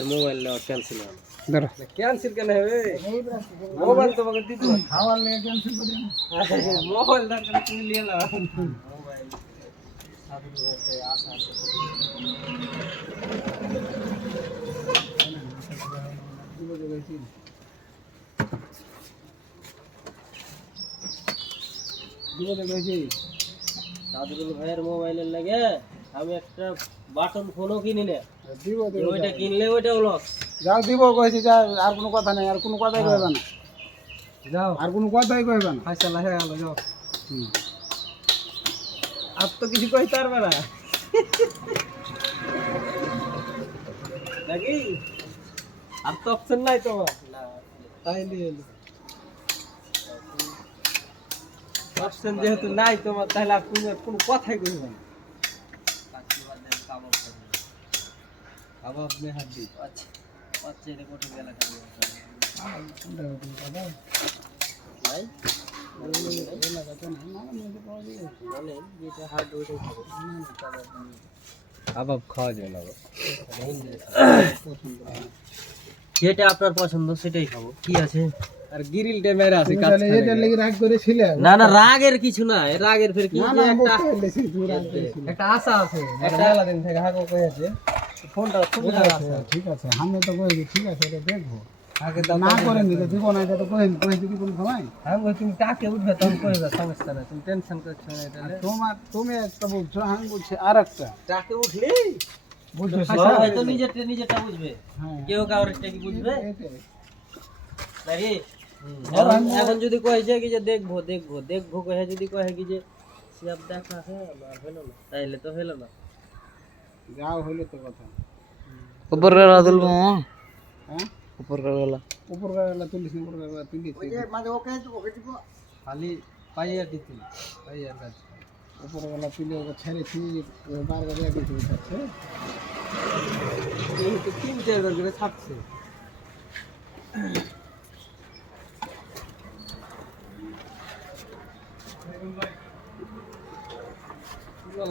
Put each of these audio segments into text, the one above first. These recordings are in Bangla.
মোবাইল নেওয়া ক্যান্সেল হবে ক্যান্সেল কেন হবে মোবাইল তোমাকে দিতে খাওয়ার লেগে ক্যান্সেল করি মোবাইল দরকার তুমি নিয়ে নাও মোবাইল সাধু হতে আশা সাধুর ভাইয়ের মোবাইলের লাগে আমি একটা বাটন ফোনও কিনি না দিব ওইটা কিনলে ওইটাও লস যাও দিব কইছি যা আর কোনো কথা নাই আর কোনো কথাই কইবা না যাও আর কোনো কথাই কইবা না ফাইসালা হয়ে গেল যাও আর তো কিছু কইতে পারবে না নাকি আর তো অপশন নাই তোমার না তাইলে অপশন যেহেতু নাই তোমার তাহলে আর কোনো কথাই কইবা না কাবাব में हड्डी अच्छा अच्छे रे कोठे गेला खाली নাই এলা কথা না মানে পাওয়া যায় বলে যেটা হার্ড ওইটাই খাবো কাবাব খাওয়া যায় না যেটা আপনার পছন্দ সেটাই খাবো কি আছে আর গ্রিলটা মেরে আছে কাজ করে এটা লাগি রাগ করেছিল না না রাগের কিছু না রাগের ফের কি যে একটা আশা আছে একটা মেলা দিন থেকে হাগো কই আছে ফোনটা খুব আছে ঠিক আছে আমি তো কই ঠিক আছে এটা দেখবো আগে না করে নিতে দিব না এটা তো কই যদি কোন সময় আমি কই তুমি টাকে উঠবে তখন কইবা সমস্যা না তুমি টেনশন করছো না এটা তুমি একটা বলছো আমি বলছি আরেকটা টাকে উঠলে বুঝছো সবাই তো নিজেরটা বুঝবে হ্যাঁ কেউ কাউরেরটা কি বুঝবে নাকি এখন যদি কয় যে কি যে দেখবো কহে যদি কহে কি যে সিয়াব দেখা হ্যাঁ আর হলো না তাইলে তো হলো না যাও হইলো তো কথা ऊपर करा दिल হ্যাঁ ऊपर करा উপর গালা তুলিস উপর গালা তুলিস ওই যে মাঝে ওকে দিব খালি পাইয়া দিতে পাইয়া কাজ উপর গালা তুলে ওকে ছেড়েছি বার গালা কিছু আছে এই তো 3-4 বার করে ছাড়ছে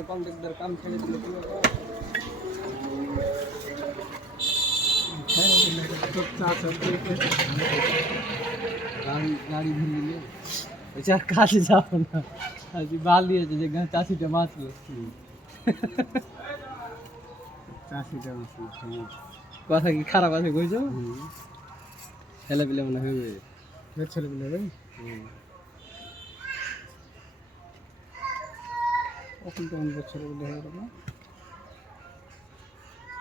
কন্ট্রাক্টর কাম ছেড়ে দিল গাড়ি ধরলে ওইটা কাছে যাবো না আজ বাল দিয়েছে যে চাষিটা মাছলো চাষিটা কথা কি খারাপ আছে কইছো ছেলে পিলে মনে হবে ছেলে বলে এখন তো অনেক ছেলে বলে হয়ে গেল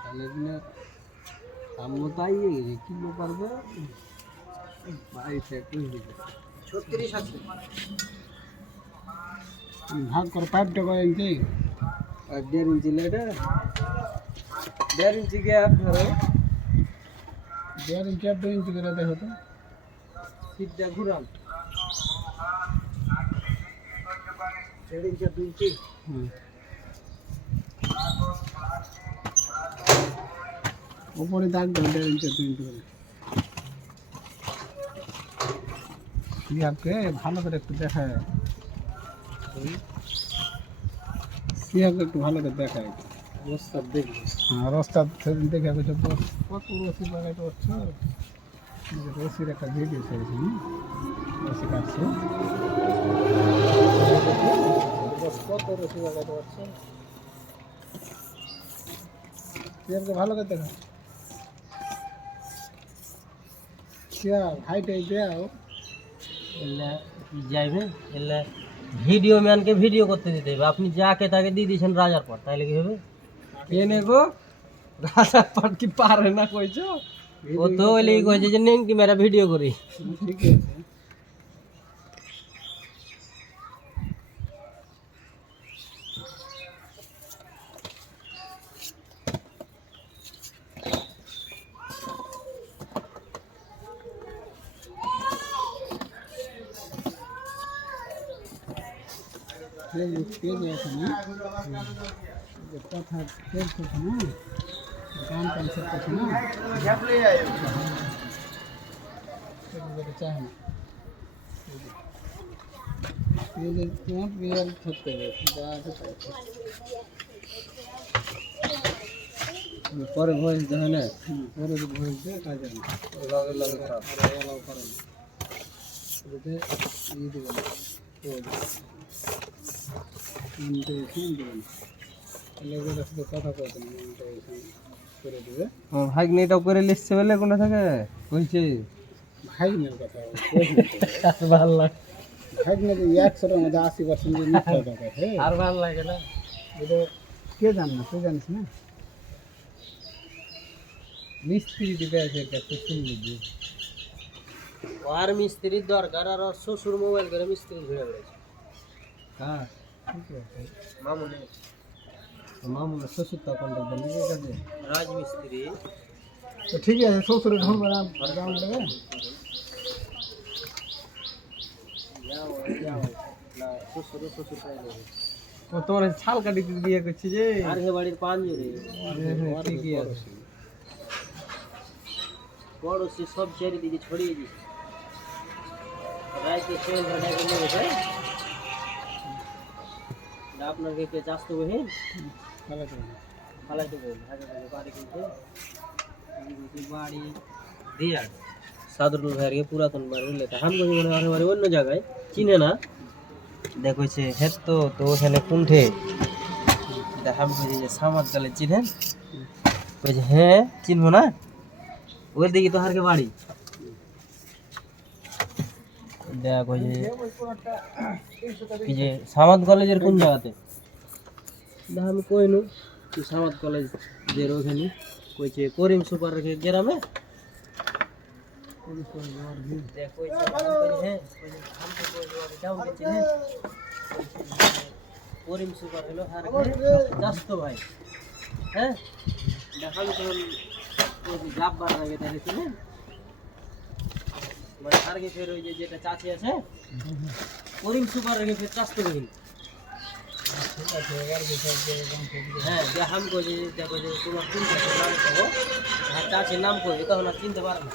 ছেলে পিলে আম্মু তাই কিলো পারবে বাড়িতে 36 আছে ভাগ করে পাইপটা করে ইঞ্চি আর 1.5 ইঞ্চি লেটা 1.5 ইঞ্চি গ্যাপ ধরো 1.5 ইঞ্চি আর 2 ইঞ্চি করে দেখো তো সিটটা ঘুরান 1.5 ইঞ্চি আর 2 ইঞ্চি উপরে দাগ দাও 1.5 ইঞ্চি 2 ইঞ্চি করে সিয়াবকে ভালো করে একটু দেখায় সিয়াবকে একটু ভালো করে দেখায় অবস্থা দেখবো হ্যাঁ রাস্তা সেদিন দেখে বলছে কত রসি বাগাইতে হচ্ছে রসির একটা ভিডিও ছেড়েছি রসি কাটছে কত রসি বাগাইতে হচ্ছে সিয়াবকে ভালো করে দেখা সিয়াব হাইটাই দেও এলা যাইবে এলা ভিডিও ম্যানকে ভিডিও করতে দিতে হবে আপনি যাকে তাকে দিয়ে দিয়েছেন রাজার পর তাইলে কি হবে এনে গো রাজার পর কি পারে না কইছো ও তো ওইলেই কইছে যে নেংটি মেরা ভিডিও করি ঠিক আছে পেয়ে আছে না কথা শেষ করছে না গান টান শেষ করছে না চায় না তোমার বিয়ার থাকতে হবে যা আছে তাই পরে ভয়েস দেয় না পরে ভয়েস দিয়ে কাজে না লগে লগে খারাপ অ্যালাউ করে না এটাতে ইয়ে দেবে না মনিটাইজেশন দেবে না এলাকার সাথে কথা বলতে না মনিটাইজেশন করে দেবে আমার ভাগ্নে এটাও করে লিখছে বলে কোনটা থাকে কইছে ভাইনের কথা ভালো লাগে ভাইনে যে 100টার মধ্যে 80% যে মিথ্যা কথা হ্যাঁ আর ভালো লাগে না এটা কে জান না তুই জানিস না মিস্ত্রি দিবে আছে কাছে শুনলি যে আর মিস্ত্রির দরকার আর ওর শ্বশুর মোবাইল করে মিস্ত্রি ঘুরে বেড়াচ্ছে হ্যাঁ ঠিক আছে মামুনে মামুনের শ্বশুর তো কন্ট্যাক্ট দেন নিজের কাছে রাজমিস্ত্রি তো ঠিক আছে শ্বশুরে ঢুকবে না দাম দেবে না শ্বশুর শ্বশুর পাই যাবে ও তোমার ছাল কাটিতে বিয়ে করছে যে আর হে বাড়ির পান জুড়ে ঠিকই আছে পড়োশি সব চারিদিকে ছড়িয়ে দিচ্ছে রাইতে সেল ভাড়া করে গেছে আপনার কে চাষ তো বহেন ভালো করে ফালাইতে বলেন হাজার হাজার বাড়ি কিনতে বাড়ি দিয়া সাদরুল ভাইয়ের পুরাতন বাড়ি লেখা হাম গজি মনে হয় বাড়ি অন্য জায়গায় চিনে না দেখছে হেত তো ওখানে কুণ্ঠে দেখাম কইছে যে সামাদ গালে চিনেন কইছে হ্যাঁ চিনবো না ওর দিকে তো হারকে বাড়ি দেখ কইছে কি যে সামাদ কলেজের কোন জায়গাতে না আমি কইনু তুই সামাদ কলেজের ওখানে কইছে করিম সুপার গ্রামে দেখ কইছে হ্যাঁ করিম সুপার হলো হারকে ভাই হ্যাঁ দেখাবি তখন যাববার আগে দেখেছিলেন মানে আগে ফের ওই যে যেটা চাচি আছে করিম সুপার রেখে ফের চাষতে গেল হ্যাঁ দেখাম কই দেখো যে তোমার কোন চাষের নাম কহো আর চাষির নাম কই তখন আর চিনতে পারে না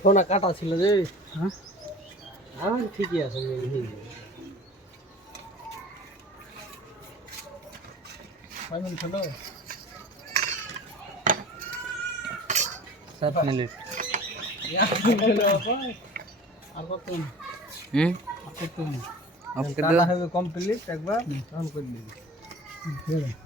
ফোনা কাটা ছিল যে হ্যাঁ হ্যাঁ ঠিকই আছে ফাইনাল খেলো 7 মিনিট আর কত হুম আর কত ওকে কাটা হবে কমপ্লিট একবার অন করে দিবি ঠিক আছে